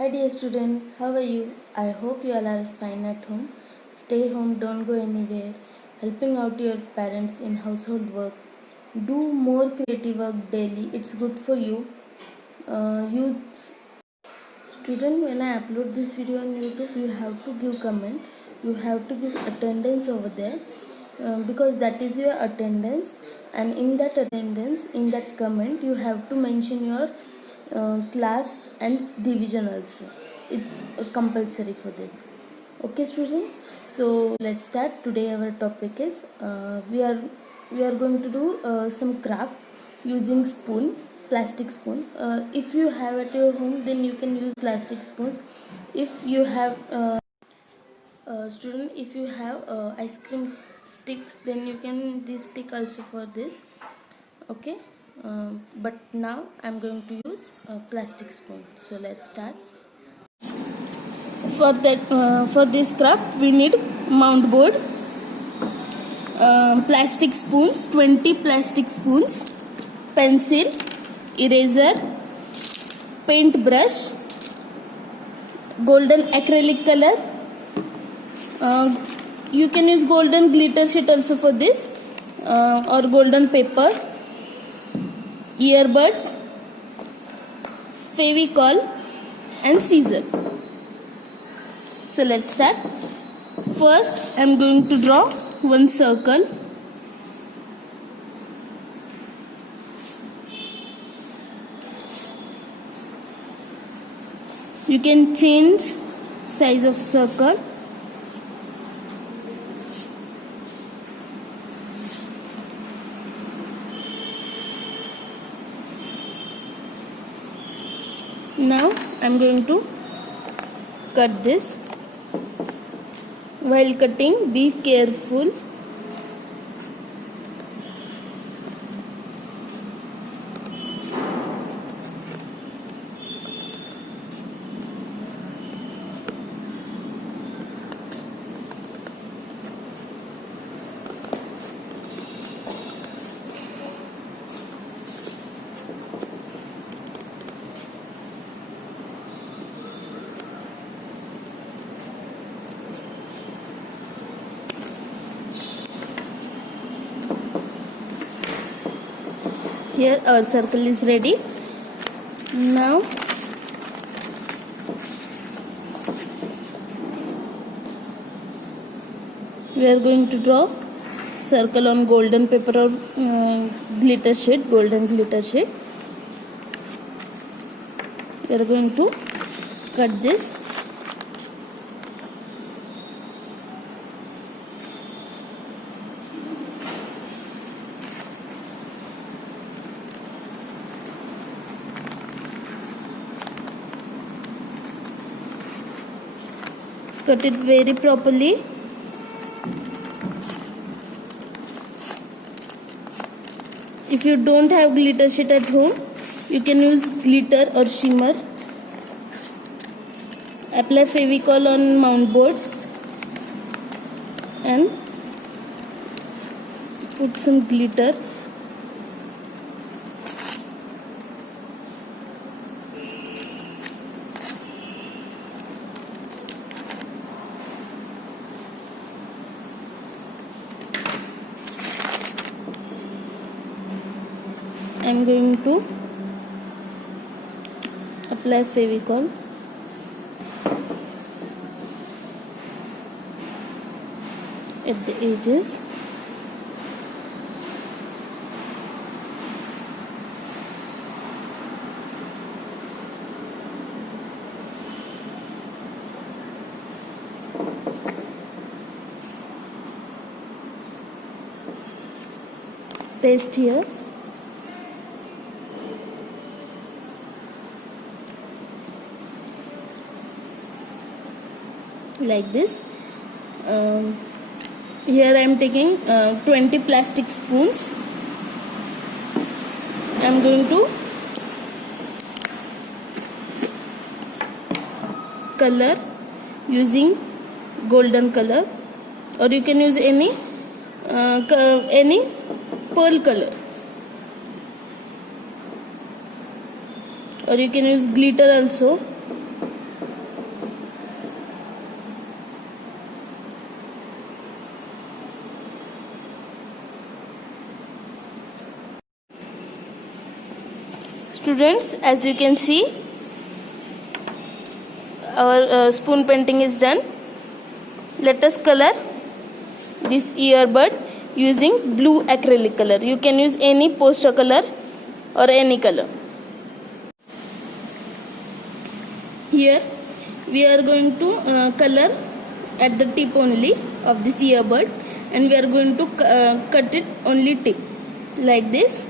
Hi dear student, how are you? I hope you all are fine at home. Stay home, don't go anywhere. Helping out your parents in household work. Do more creative work daily. It's good for you. Youth student, when I upload this video on YouTube, you have to give comment. You have to give attendance over there because that is your attendance. And in that attendance, in that comment, you have to mention your class and division also. It's compulsory for this. Okay student, so let's start. Today our topic is we are going to do some craft using spoon, plastic spoon. If you have at your home, then you can use plastic spoons. If you have student, if you have ice cream sticks, then you can this stick also for this. Okay, but now I'm going to use a plastic spoon. So let's start. For this craft we need mount board, plastic spoons, 20 plastic spoons, pencil, eraser, paint brush, golden acrylic color. You can use golden glitter sheet also for this, or golden paper, earbuds, Fevicol and scissor. So let's start. First I am going to draw one circle. You can change size of circle. Now I am going to cut this. While cutting, be careful. Here our circle is ready. Now we are going to draw circle on golden paper or glitter sheet, golden glitter sheet. We are going to cut this. Cut it very properly. If you don't have glitter sheet at home, you can use glitter or shimmer. Apply Fevicol on mount board and put some glitter. I am going to apply Fevicol. At the edges. Paste here. Like this. Here I am taking 20 plastic spoons. I am going to color using golden color, or you can use any pearl color, or you can use glitter also. Students, as you can see, our spoon painting is done. Let us color this earbud using blue acrylic color. You can use any poster color or any color. Here we are going to color at the tip only of this earbud, and we are going to cut it only tip like this.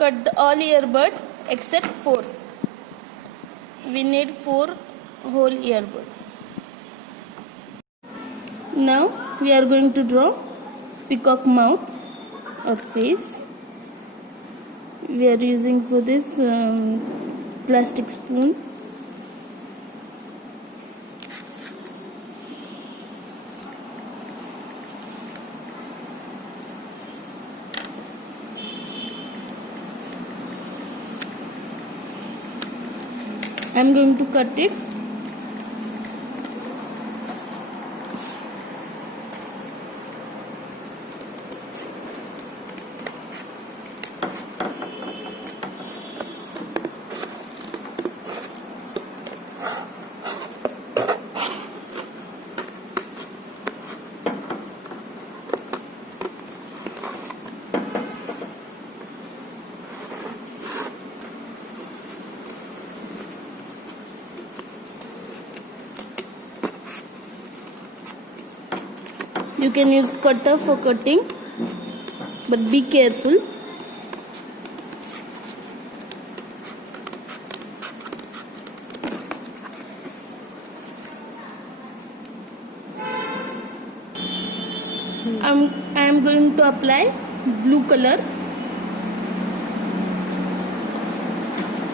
Cut all earbud except 4. We need 4 whole earbud. Now we are going to draw peacock mouth or face. We are using for this plastic spoon. I am going to cut it. You can use cutter for cutting, but be careful. I am going to apply blue color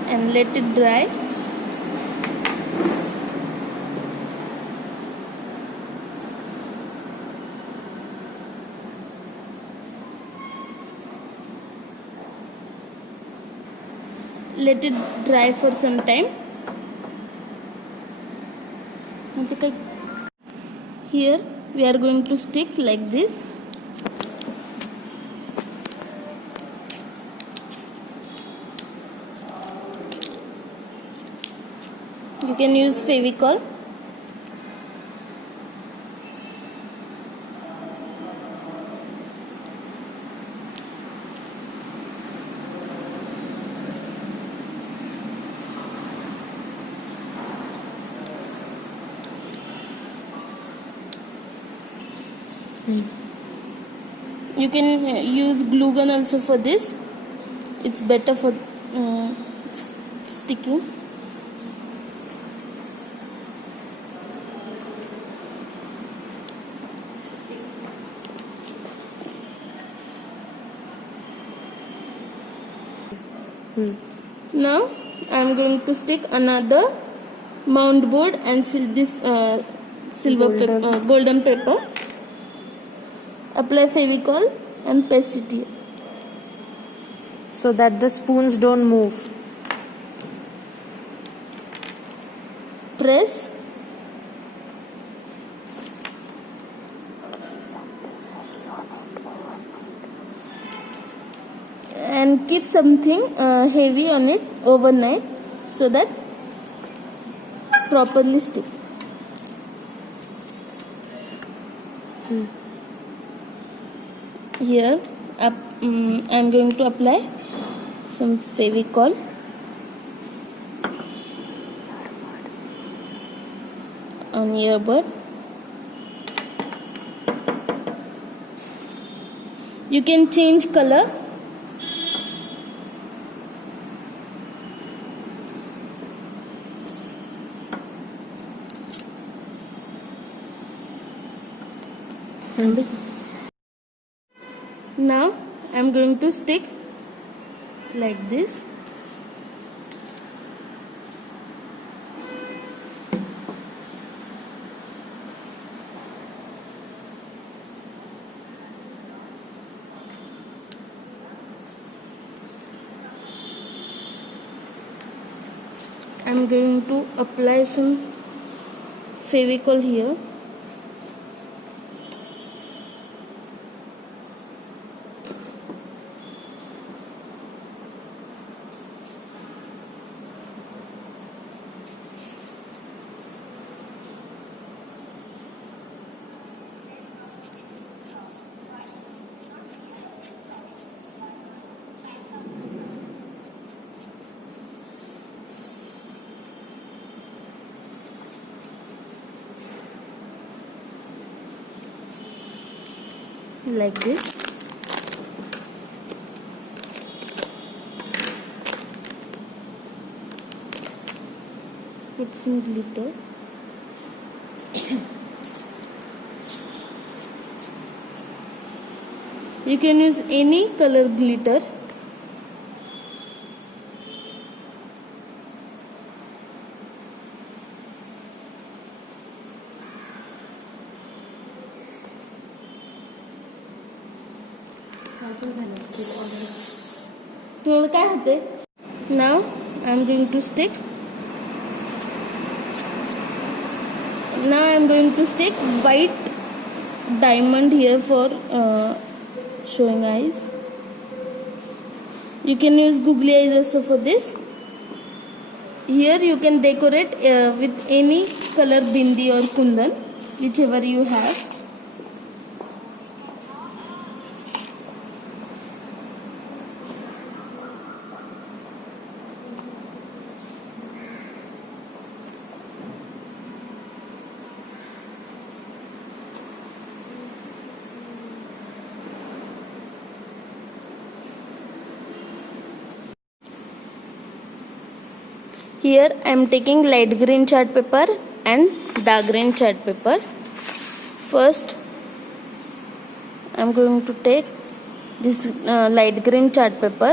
and let it dry. Let it dry for some time. Here we are going to stick like this. You can use Fevicol. You can use glue gun also for this. It's better for sticking. Now I am going to stick another mount board and fill this golden paper. Apply Fevicol and paste it here, so that the spoons don't move. Press and keep something heavy on it overnight so that properly stick. Here I am going to apply some Fevicol on earbud. You can change color. Now I am going to stick like this. I'm going to apply some Fevicol here. Like this. Put some glitter. You can use any color glitter. तुम्हाला काय होते? Now I am going to stick. Now I am going to stick white diamond here for showing eyes. You can use googly eyes also for this. Here you can decorate with any color bindi or kundan, whichever you have. Here I am taking light green chart paper and dark green chart paper. First I am going to take this light green chart paper.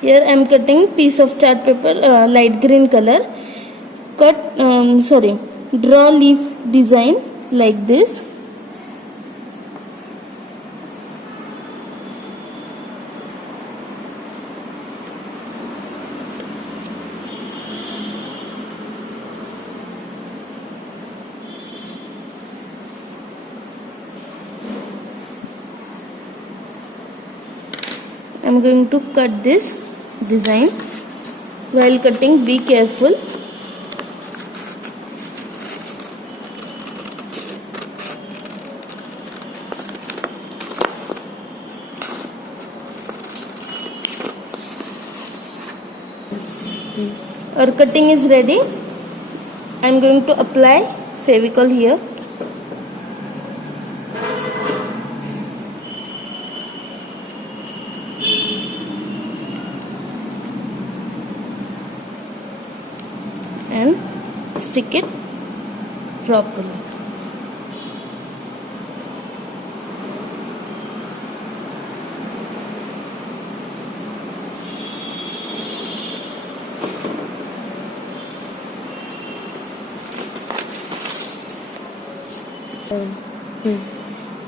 Here I am cutting piece of chart paper light green color. Draw leaf design like this. I am going to cut this design. While cutting, be careful. Our cutting is ready. I am going to apply Fevicol here. And stick it properly.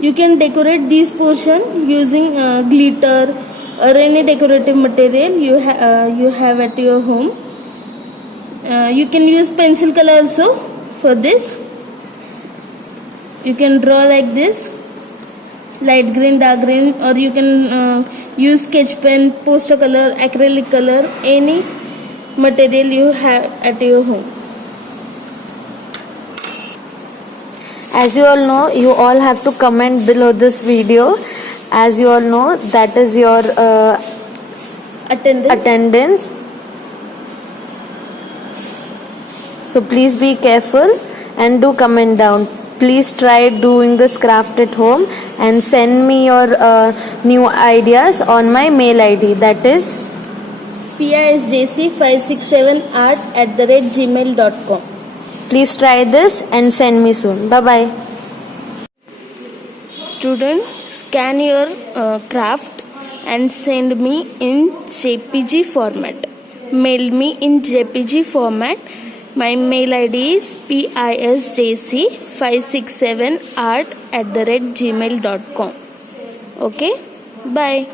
You can decorate this portion using glitter or any decorative material you have at your home. You can use pencil color also for this. You can draw like this, light green, dark green, or you can use sketch pen, poster color, acrylic color, any material you have at your home. As you all know, you all have to comment below this video. As you all know, that is your attendance. So please be careful and do comment down. Please try doing this craft at home and send me your new ideas on my mail ID, that is pisjc567art@gmail.com. Please try this and send me soon. Bye bye. Student, scan your craft and send me in JPG format. Mail me in JPG format. My mail ID is pisjc567art@gmail.com. Okay, bye.